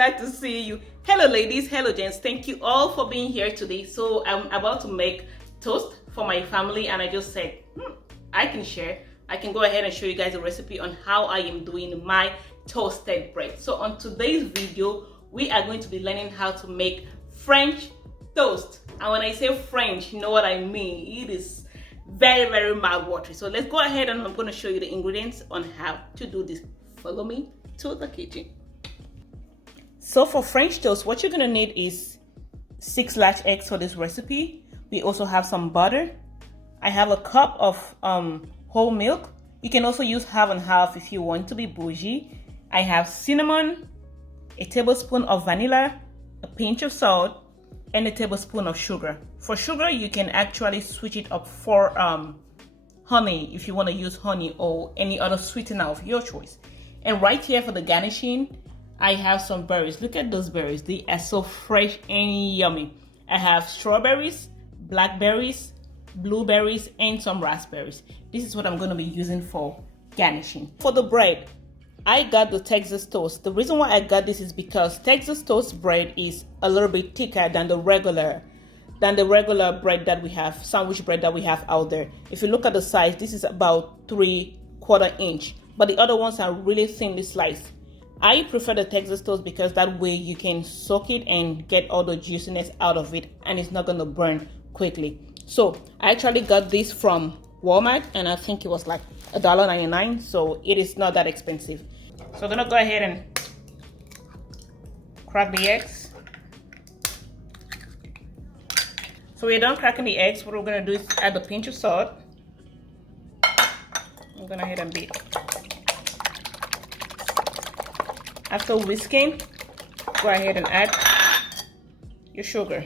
glad to see you. Hello ladies, hello gents. Thank you all for being here today. So I'm about to make toast for my family, and I just said I can share. I can go ahead and show you guys a recipe on how I am doing my toasted bread. So on today's video, we are going to be learning how to make French toast. And when I say French, you know what I mean. It is very mouth-watering. So let's go ahead and I'm going to show you the ingredients on how to do this. Follow me to the kitchen. So for French toast, what you're going to need is 6 large eggs for this recipe. We also have some butter. I have a cup of whole milk. You can also use half and half if you want to be bougie. I have cinnamon, a tablespoon of vanilla, a pinch of salt, and a tablespoon of sugar. For sugar, you can actually switch it up for honey if you want to use honey or any other sweetener of your choice. And right here for the garnishing, I have some berries. Look at those berries. They are so fresh and yummy. I have strawberries, blackberries, blueberries, and some raspberries. This is what I'm going to be using for garnishing. For the bread, I got the Texas toast. The reason why I got this is because Texas toast bread is a little bit thicker than the regular bread that we have, sandwich bread that we have out there. If you look at the size, this is about 3/4 inch, but the other ones are really thinly sliced. I prefer the Texas toast because that way you can soak it and get all the juiciness out of it, and it's not going to burn quickly. So I actually got this from Walmart, and I think it was like $1.99, so it is not that expensive. So I'm gonna go ahead and crack the eggs. So we're done cracking the eggs. What we're gonna do is add a pinch of salt. I'm gonna go ahead and beat. After whisking, go ahead and add your sugar.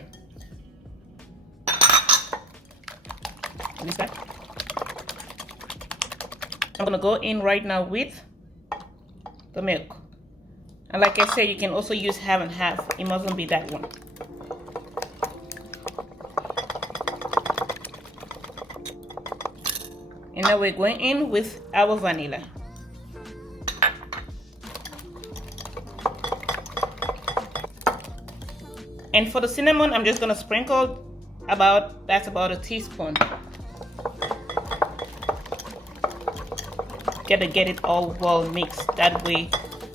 I'm gonna go in right now with the milk. And like I said, you can also use half and half. It mustn't be that one. And now we're going in with our vanilla. And for the cinnamon, I'm just gonna sprinkle that's about a teaspoon. Gotta get it all well mixed. That way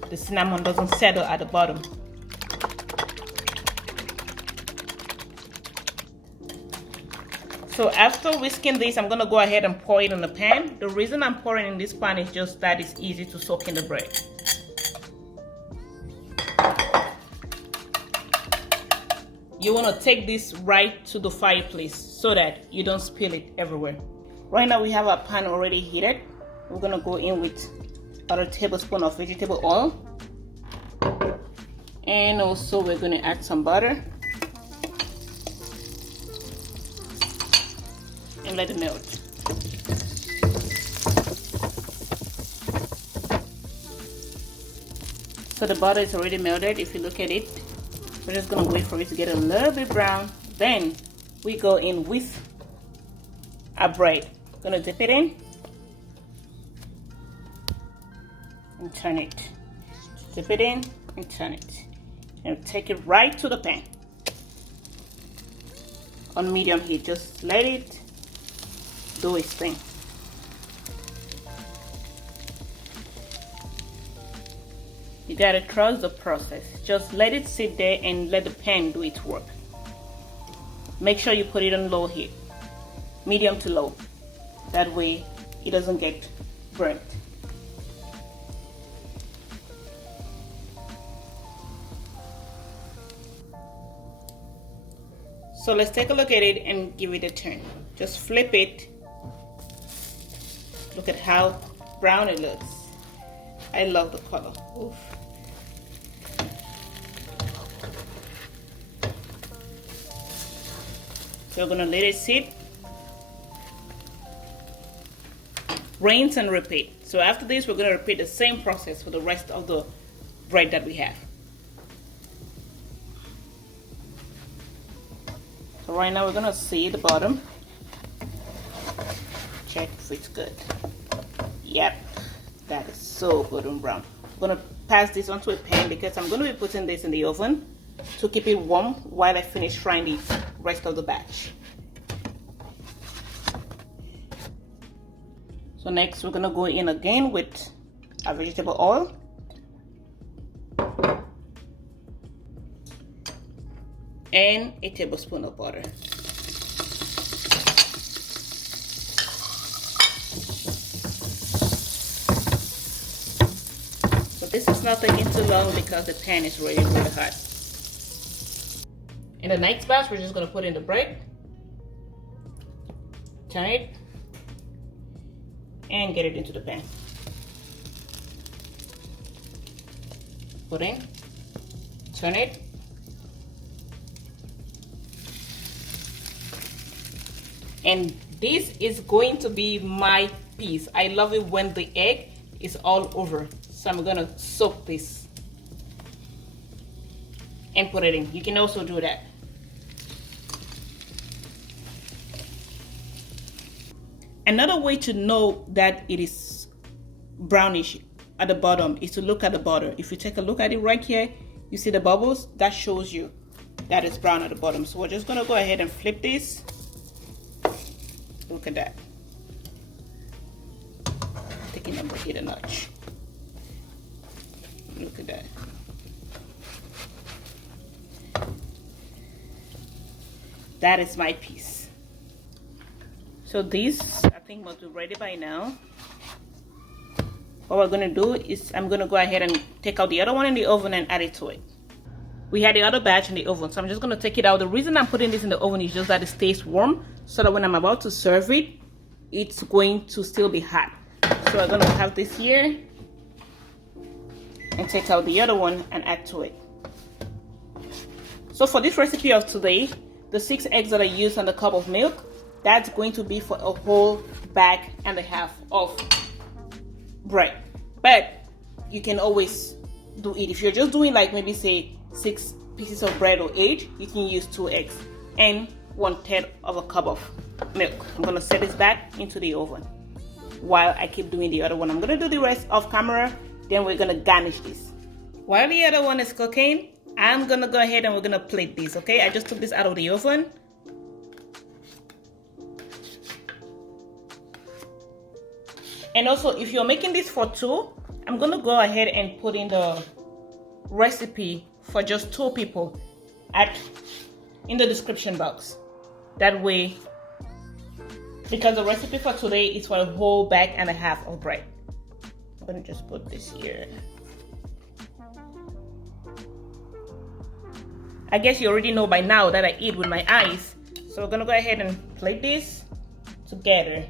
the cinnamon doesn't settle at the bottom. So after whisking this, I'm gonna go ahead and pour it in the pan. The reason I'm pouring in this pan is just that it's easy to soak in the bread. You want to take this right to the fireplace so that you don't spill it everywhere. Right now we have our pan already heated. We're gonna go in with another tablespoon of vegetable oil, and also we're gonna add some butter and let it melt. So the butter is already melted. If you look at it, we're just gonna wait for it to get a little bit brown. Then we go in with our bread. Gonna dip it in and turn it. Dip it in and turn it. And take it right to the pan on medium heat. Just let it do its thing. You gotta trust the process. Just let it sit there and let the pan do its work. Make sure you put it on low heat, medium to low. That way it doesn't get burnt. So let's take a look at it and give it a turn. Just flip it. Look at how brown it looks. I love the color. Oof. So we're gonna let it sit. Rinse and repeat. So after this, we're gonna repeat the same process for the rest of the bread that we have. So right now we're gonna see the bottom. Check if it's good. Yep, that is so good and brown. I'm gonna pass this onto a pan because I'm going to be putting this in the oven to keep it warm while I finish frying the rest of the batch. So next we're going to go in again with our vegetable oil. And a tablespoon of butter. So this is not taking too long because the pan is really hot. In the next batch, we're just going to put in the bread, turn it, and get it into the pan. Put in, turn it, and this is going to be my piece. I love it when the egg is all over. So I'm gonna soak this and put it in. You can also do that. Another way to know that it is brownish at the bottom is to look at the butter. If you take a look at it right here, you see the bubbles? That shows you that it's brown at the bottom. So we're just gonna go ahead and flip this. Look at that. Taking number 8 a notch. Look at that. That is my piece. So this, I think, must be ready by now. What we're gonna do is I'm gonna go ahead and take out the other one in the oven and add it to it. We had the other batch in the oven, so I'm just gonna take it out. The reason I'm putting this in the oven is just that it stays warm, so that when I'm about to serve it, it's going to still be hot. So I'm gonna have this here and take out the other one and add to it. So for this recipe of today, the 6 eggs that I used and a cup of milk, that's going to be for a whole bag and a half of bread. But you can always do it. If you're just doing like maybe say 6 pieces of bread or 8, you can use 2 eggs and 1/3 of a cup of milk. I'm gonna set this back into the oven while I keep doing the other one. I'm gonna do the rest off camera, then we're gonna garnish this. While the other one is cooking, I'm gonna go ahead and we're gonna plate this, okay? I just took this out of the oven. And also, if you're making this for 2, I'm gonna go ahead and put in the recipe for just 2 people in the description box. That way, because the recipe for today is for a whole bag and a half of bread. I'm gonna just put this here. I guess you already know by now that I eat with my eyes. So we're gonna go ahead and plate this together.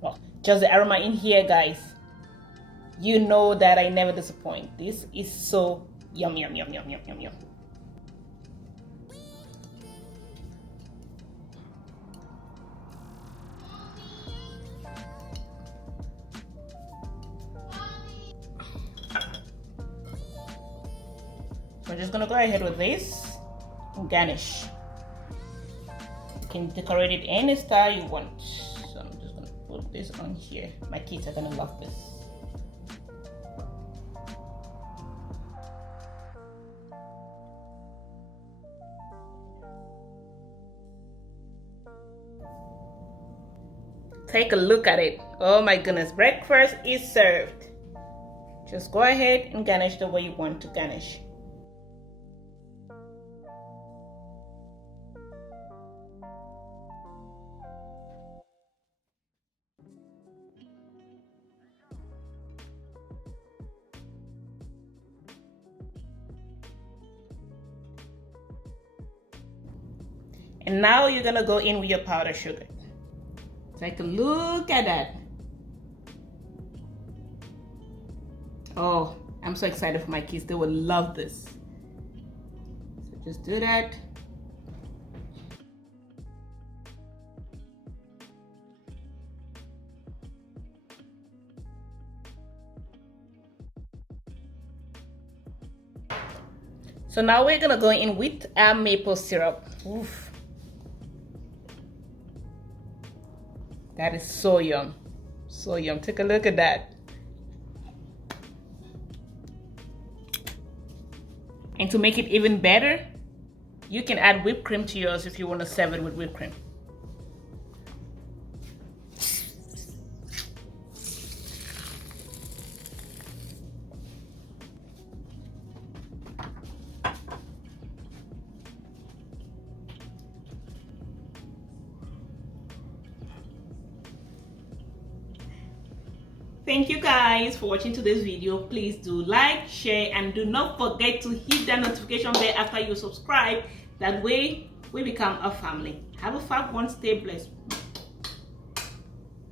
Well, just the aroma in here, guys. You know that I never disappoint. This is so yum, yum, yum, yum, yum, yum, yum. We're just gonna go ahead with this and garnish. You can decorate it any style you want. So I'm just gonna put this on here. My kids are gonna love this. Take a look at it. Oh my goodness, breakfast is served. Just go ahead and garnish the way you want to garnish. And now you're gonna go in with your powdered sugar. Take a look at that. Oh, I'm so excited for my kids. They will love this. So just do that. So now we're gonna go in with our maple syrup. Oof. That is so yum. So yum. Take a look at that. And to make it even better, you can add whipped cream to yours if you want to serve it with whipped cream. Thank you guys for watching today's video. Please do like, share, and do not forget to hit that notification bell after you subscribe. That way we become a family. Have a fab one. Stay blessed.